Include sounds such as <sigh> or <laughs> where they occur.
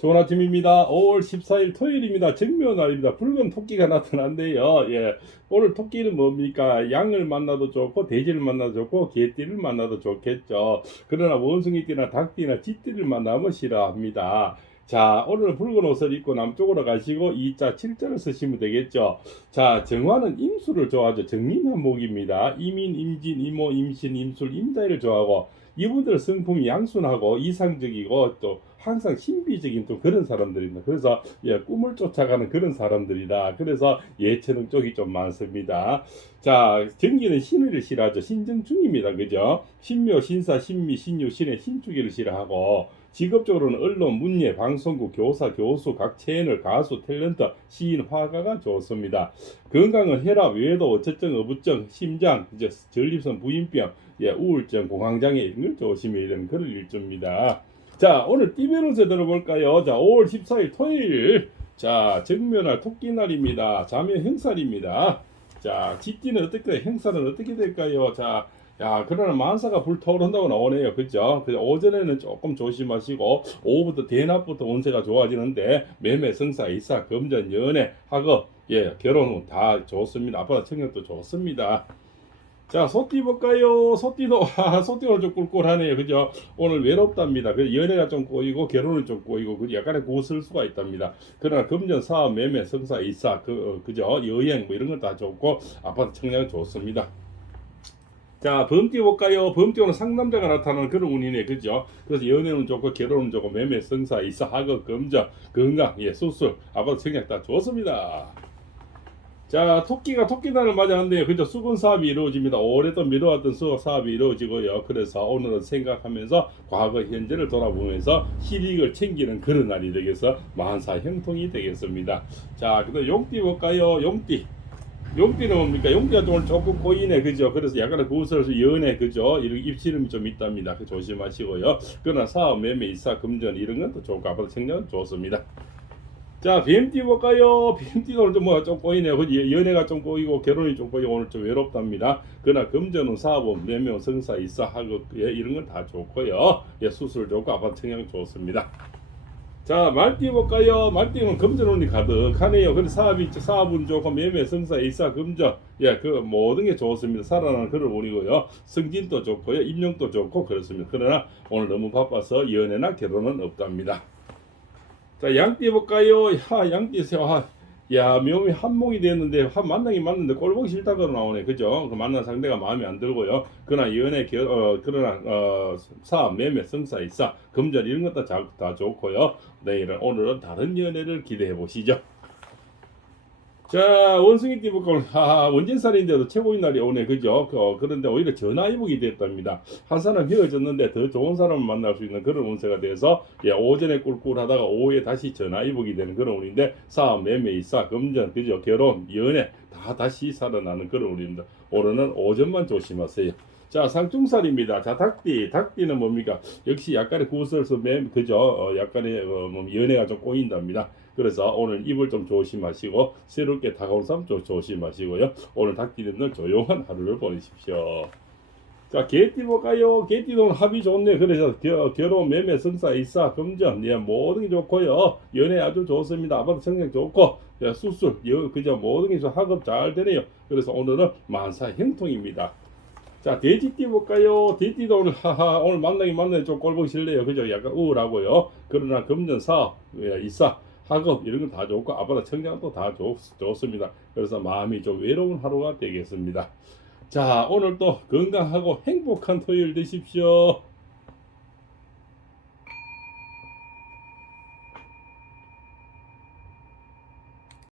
좋은 아침입니다. 5월 14일 토요일입니다. 정묘날입니다. 붉은 토끼가 나타난대요. 예. 오늘 토끼는 뭡니까? 양을 만나도 좋고, 돼지를 만나도 좋고, 개띠를 만나도 좋겠죠. 그러나 원숭이띠나 닭띠나 쥐띠를 만나면 싫어합니다. 자, 오늘 붉은 옷을 입고 남쪽으로 가시고 2자, 7자를 쓰시면 되겠죠. 자, 정화는 임수를 좋아하죠. 정민한목입니다. 이민, 임진, 이모, 임신, 임술, 임자를 좋아하고 이분들 성품이 양순하고 이상적이고 또 항상 신비적인 또 그런 사람들입니다. 그래서 예, 꿈을 쫓아가는 그런 사람들이다. 그래서 예체능 쪽이 좀 많습니다. 자, 정기는 신의를 싫어하죠. 신정중입니다. 그죠? 신묘, 신사, 신미, 신유, 신의, 신주기를 싫어하고 직업적으로는 언론, 문예, 방송국, 교사, 교수, 각 채널, 가수, 탤런트, 시인, 화가가 좋습니다. 건강은 혈압, 외도, 어체증, 어부증, 심장, 이제 전립선 부인병, 예, 우울증, 공황장애 이런 걸 조심해야 되는 그런 일주입니다. 자, 오늘 띠변운세 들어볼까요? 자, 5월 14일 토요일. 자, 정묘날 토끼날입니다. 자묘 행살입니다. 자, 쥐띠는 어떻게, 행살은 어떻게 될까요? 자, 야, 그러나 만사가 불타오른다고 나오네요. 그죠? 그 오전에는 조금 조심하시고, 오후부터 대낮부터 운세가 좋아지는데, 매매, 성사, 이사, 금전, 연애, 학업, 예, 결혼은 다 좋습니다. 아빠가 청력도 좋습니다. 자, 소띠 볼까요? 소띠도, <laughs> 하, 소띠가 좀 꿀꿀하네요. 그죠? 오늘 외롭답니다. 그 연애가 좀 꼬이고, 결혼은 좀 꼬이고, 그 약간의 구슬 수가 있답니다. 그러나 금전, 사업, 매매, 성사, 이사, 그, 어, 그죠? 여행, 뭐 이런 건 다 좋고, 아파트 청량은 좋습니다. 자, 범띠 볼까요? 범띠 오늘 상남자가 나타나는 그런 운이네, 그죠? 그래서 연애는 좋고, 결혼은 좋고, 매매, 성사, 이사, 학업, 금전, 건강, 예, 수술, 아파트 청약 다 좋습니다. 자, 토끼가 토끼날을 맞이하는데요. 그죠? 수군 사업이 이루어집니다. 오랫동안 미뤄왔던 수업 사업이 이루어지고요. 그래서 오늘은 생각하면서 과거, 현재를 돌아보면서 실익을 챙기는 그런 날이 되겠어 만사 형통이 되겠습니다. 자, 그다음 용띠 볼까요? 용띠. 용띠는 뭡니까? 용띠가 오늘 조금 고이네, 그죠? 그래서 약간의 구설수 연애, 그죠? 이런 입시름이 좀 있답니다. 그 조심하시고요. 그러나 사업, 매매, 이사, 금전 이런 건 또 좋고 앞으로 청년 좋습니다. 자, BMT 볼까요? BMT도 오늘 좀뭐좀 꼬이네요. 그 연- 연애가 좀 꼬이고 결혼이 좀 꼬이고 오늘 좀 외롭답니다. 그러나 금전은 사업은 매매, 성사, 이사, 학업 예, 이런 건 다 좋고요. 예, 수술 좋고 아파트 청약 좋습니다. 자, 말띠 볼까요? 말띠는 금전 운이 가득하네요. 근데 사업이 사업은 좋고 매매, 성사, 이사, 금전 예, 그 모든 게 좋습니다. 살아나는 그런 운이고요. 승진도 좋고요. 임용도 좋고 그렇습니다. 그러나 오늘 너무 바빠서 연애나 결혼은 없답니다. 자, 양띠 볼까요? 야, 양띠 세 아, 야, 명이 한목이 됐는데 한 만나긴 맞는데 꼴 보기 싫다고 나오네. 그죠? 그 만난 상대가 마음에 안 들고요. 그러나 연애 결 어, 그러나 어, 사업, 매매, 성사, 이사, 금전 이런 것도 다, 다 좋고요. 내일은 오늘은 다른 연애를 기대해 보시죠. 자, 원숭이 띠 볼까? 하, 원진살인데도 최고인 날이 오네. 그죠? 어, 그런데 오히려 전화위복이 됐답니다. 한 사람 헤어졌는데 더 좋은 사람을 만날 수 있는 그런 운세가 돼서 예, 오전에 꿀꿀하다가 오후에 다시 전화위복이 되는 그런 운인데 사업, 매매, 이사, 금전, 그죠? 결혼, 연애 다 다시 살아나는 그런 운입니다. 오늘은 오전만 조심하세요. 자, 상중살입니다. 자, 닭띠. 닭띠는 뭡니까? 역시 약간의 구설수 매, 그죠? 어, 약간의 어, 뭐 연애가 좀 꼬인답니다. 그래서 오늘 입을 좀 조심하시고 새롭게 다가올 삶좀 조심하시고요. 오늘 닭띠는 늘 조용한 하루를 보내십시오. 자, 개띠 볼까요? 오늘 합이 좋네. 그래서 겨, 결혼, 매매, 성사, 이사, 금전, 예, 모든 게 좋고요. 연애 아주 좋습니다. 아파트 청약 좋고, 예, 수술, 여, 그저 모든 게좀 학업 잘 되네요. 그래서 오늘은 만사 형통입니다. 자, 돼지띠 볼까요? 돼지띠도 오늘, 하하, 오늘 만나긴 만나요. 좀 꼴보기 싫네요. 그죠? 약간 우울하고요. 그러나 금전, 사업, 예, 이사, 학업, 이런 건 다 좋고, 아빠가 청량도 다 좋, 좋습니다. 그래서 마음이 좀 외로운 하루가 되겠습니다. 자, 오늘 또 건강하고 행복한 토요일 되십시오.